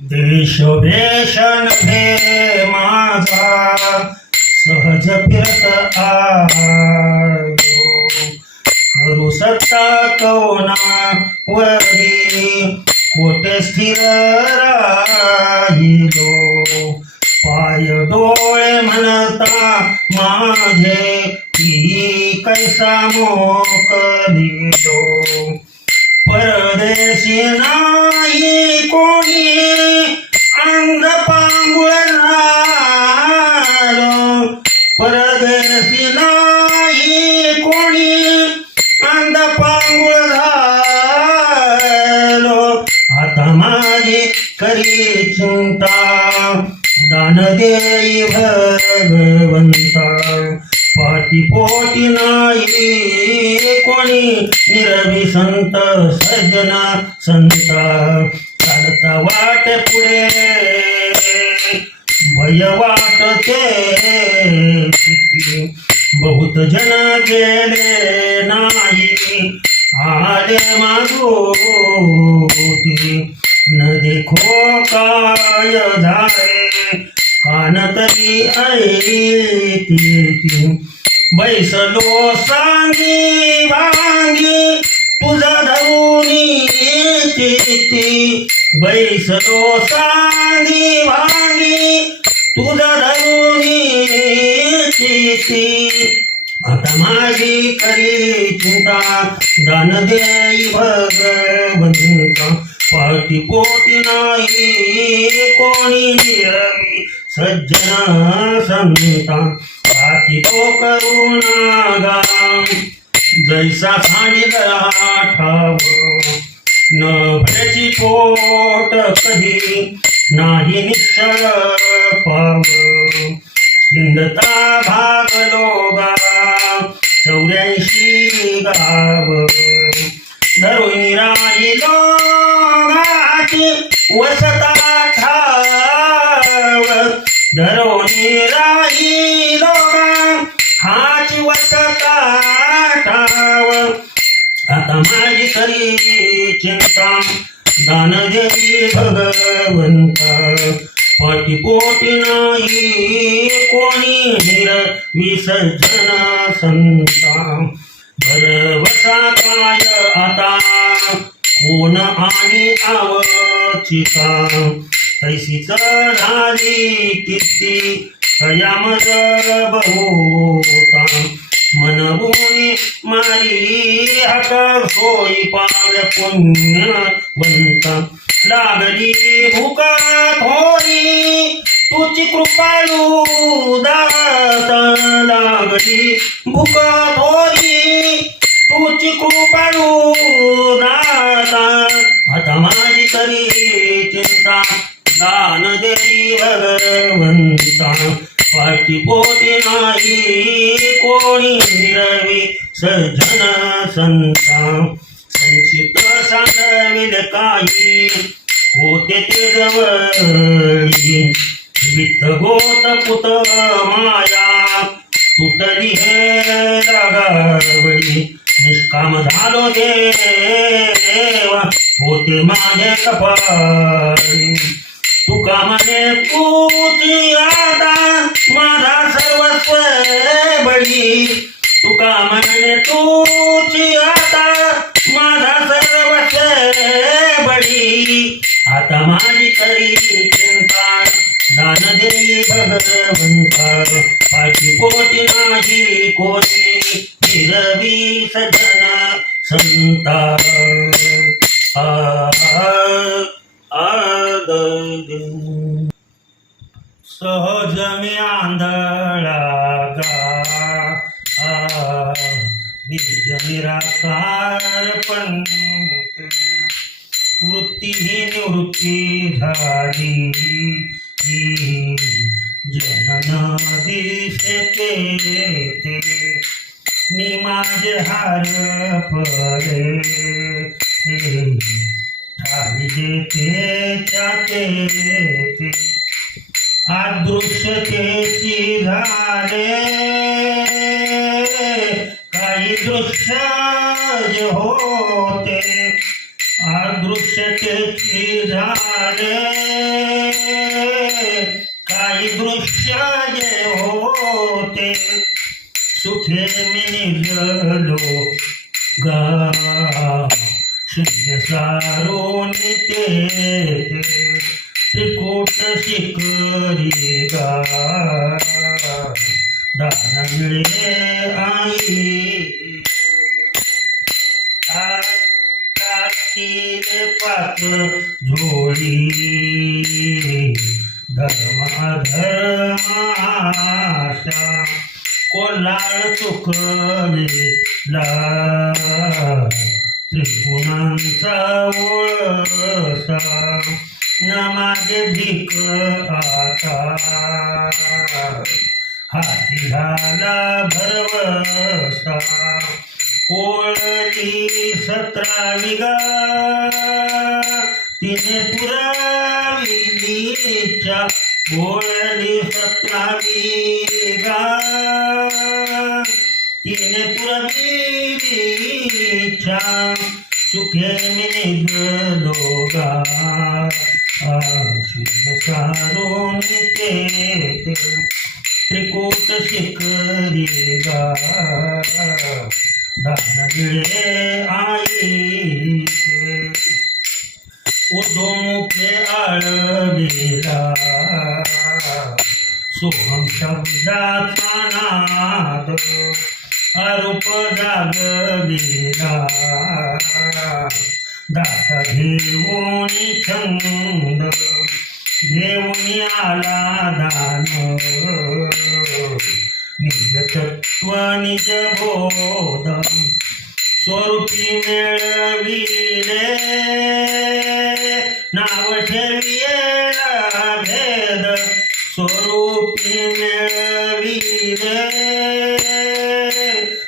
देशवेशन हे माझा सहज फिरत आलो. सत्ता कोणा वरी कोटे स्थिर राहिलो? पाय डोळे म्हणता माझे की कैसा मोकलिलो परदेशी नाही कोणी पाटीपोटी नाही कोणी निरवी संत सज्जना संत. चालता वाट पुढे भय वाटते. बहुत जन गेले नाही आले मागोती न देखो काय झाले कानतरी ऐती बैसलो सांगी वांगी तुझा धरुनी चित्ती बैसलो सांगी वांगी तुझा धरुनी चित्ती आता माझी करी चिंता दान देई भगवंता पाठी पोटी नाही कोणी निरवी सज्जन संता पाठी तो करुणा जैसा सांडिल ठाव न भल्याची पोट कधी नाही निश्चळ पाव. हिंदता भागलो गा चौऱ्याऐंशी गाव. धरून राहिलो गाची वसता चिंता दान देवी भगवंता. पाठीपोटी नाही कोणी निर विसर्जन संता भरवसा काय आता कोण आणि आवचिता. तैसीच झाली कीर्ती कयामज बहुता मनभूमी मारी हक सोयी पाव्य पुण्यवंता लागली भूका थोरी तुझी कृपाळू दाता. लागली भूका थोरी तुझी कृपाळू दाता. आता माझी तरी चिंता दान देवी भगवंता. पाठी पोटी नाही कोणी निरवी सज्जन संता संचित सांगविल काही होते ते जवळी वित्त गोत पुत माया तुटली हे लगावळी निष्काम झालो देवा होते माझे कपाळी. तुका म्हणे तूची आता सर्वस्व तुका म्हणे तूची आता माझा सर्वस्व बळी आता माझी तरी चिंता दान देई भगवंता पाठी पोटी नाही कोणी हिरवी सजन संता आ आदरी सहज मी आंधळ निज निराकार पण वृत्ती ही निवृत्ती झाली जनन दिसते ते मी माझे हार पडे ठाली देते ते अदृश्यतेची झाले दृश्य होते अदृश्यतेची झाले झाले काही दृश्य होते सुखे मी निजलो गा। शून्य सारून ते त्रिकोट शिकरी गा। दान मिळे आई टाकीले पात झोळी. धर्मा धर्माशा कोलाळ चुकलेला त्रिगुणांचा ओळसा. न भीक आता हाती झाला भरवसा कोळी सतरावी गा तिने पुराविलीच्या कोळली सतरावी गा तिने पुरविलीच्या सुखे मी दोगा सारो सारून ते. त्रिकोट शिकरी गा आई उदोमुखे आळवेला. सोहम शब्दाचा नाद अरूप जागविला. दाता घेऊन छंद घेऊनी आला दान. निज तत्व निज बोध स्वरूपी मिळविले. नाव ठेविયેला भेद स्वरूपी मिळविले.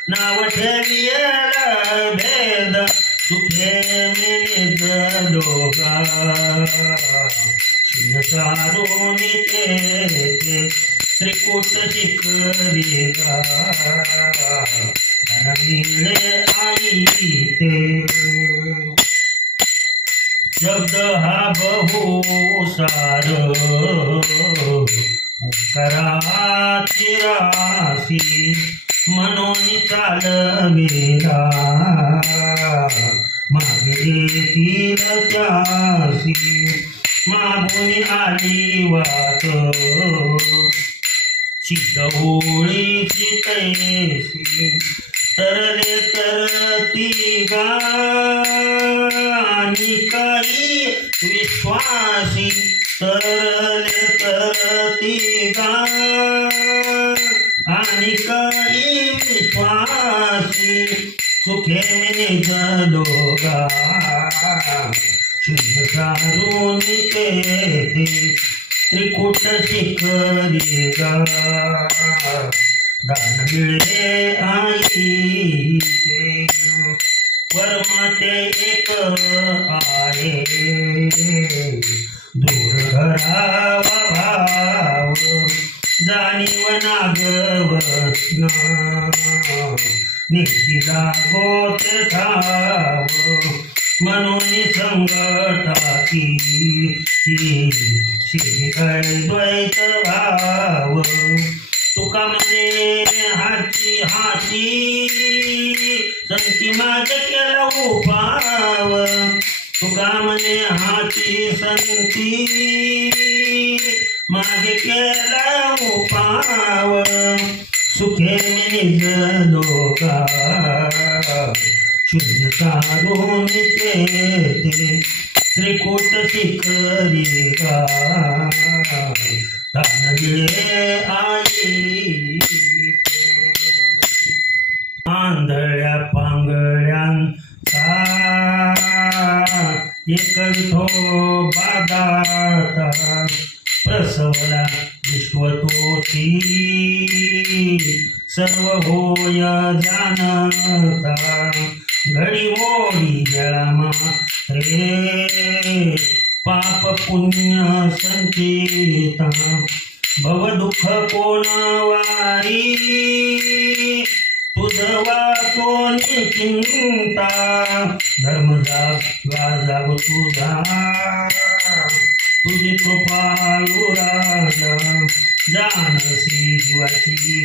नाव ठेविયેला भेद सुखे मिनिज लोगा. शिवसारून ते त्रिकूट शिखरी गा आई ते. शब्द हा बहु सार उपकाराची राशी म्हणून चालविला मागे येतील त्यासी मागुनी आली वाट चितवळीची कैसी तरले तरती गाणी काही विश्वासी तरले तरती गा आणि काही विश्वासी सुखे मिनी दोगा सारून ते त्रिकुट शिखरी गा दान मिळे आई ते वर्म ते एक आहे. दूर धरावा भाव जाणीव नागवत्न. नितीला गोत ठाव. म्हणून संगटाती द्वैत भाव. तुका म्हणे हाची हाची संती माझ केला उपाव. तुका म्हणे हाची संती मागे केला उपाव. सुखे निज लोका शून्य सारून ते त्रिकूट शिखरी गा आई आंधळ्या पांगळ्यांचा एक विठोबा बादाता प्रसवला विश्वतोती सर्व होय जानता घडी मोडी जळमा रे पाप पुण्य संचिता भव दुःख कोण वारी तुझ वाचोनी चिंता धर्म जाग तुझा. तुझी कृपाळू राजा जानसी जीवाची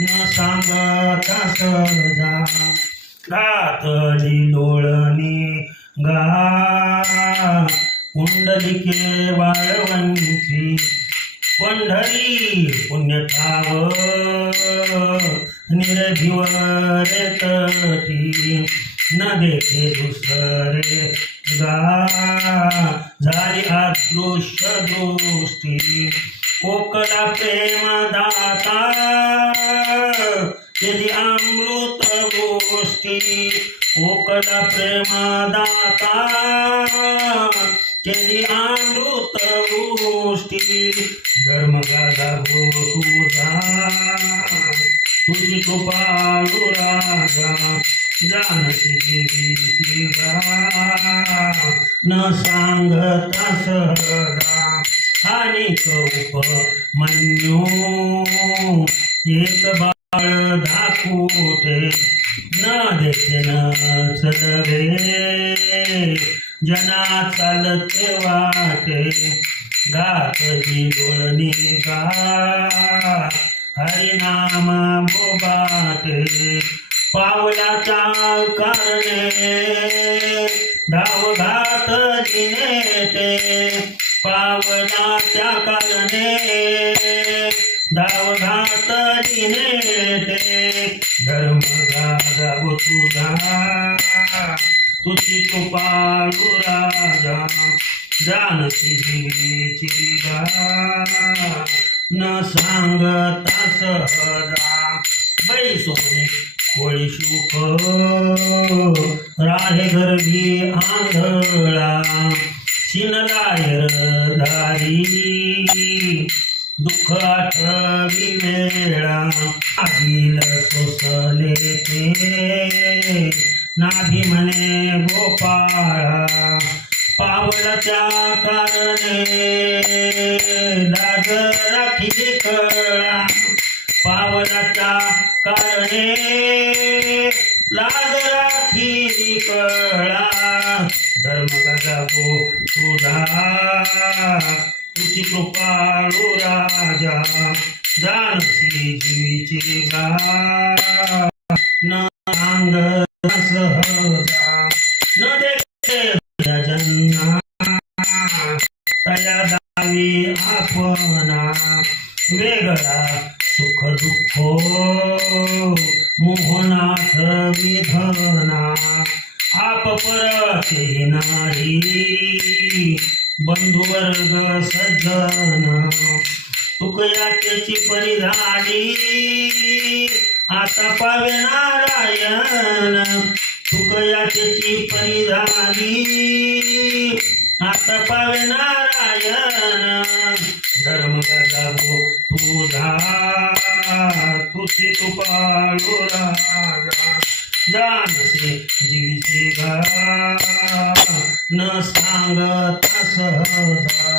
न सांगता सजा रातली डोळणी गा कुंडलिके वाळवंती पंढरी पुण्यठाव निर्भिवर तटी. न देखे दुसरे झाली अदृश्य दृष्टी. कोकला प्रेम दाता केली अमृत गोष्टी. कोकला प्रेम दाता केली अमृत गोष्टी. धर्म गाजा गो तुझा तुझी कृपाळू राजा. जानची न सांगता सहरा आणि कौप मन्यो एक बाळ दाखवते. न देखे न चलवे जना चालते वाटे. गात डोळणी गा हरिनामा बोबाटे पावलाचा कारणे धाव घात नेते पावलाच्या कारणे धाव घात नेते धर्म गाव तुझा तुझी कृपाळू राजा जानसी देवीची गा. न सांगता सहजा बैसोनी कोळी सुख राहे गर्भी आंधळा शिनलायर दारी दुःख आठवी वेळा आदिल सोसले ते नाभी म्हणे गोपाळा पावलाच्या कारणे लाज राखी कळा पावलाच्या कारणे लाज राखी कळा धर्म गो तुझा? तुझी कृपाळू राजा. जानसी जीवीची गा न अंग सहजा. न देखे आता नारायण तुकया त्याची परी आता पावे नारायण धर्म गो हो तुझा. तुझी कृपाळू राजा जानसे जीवीचे गा न सांगता सहजा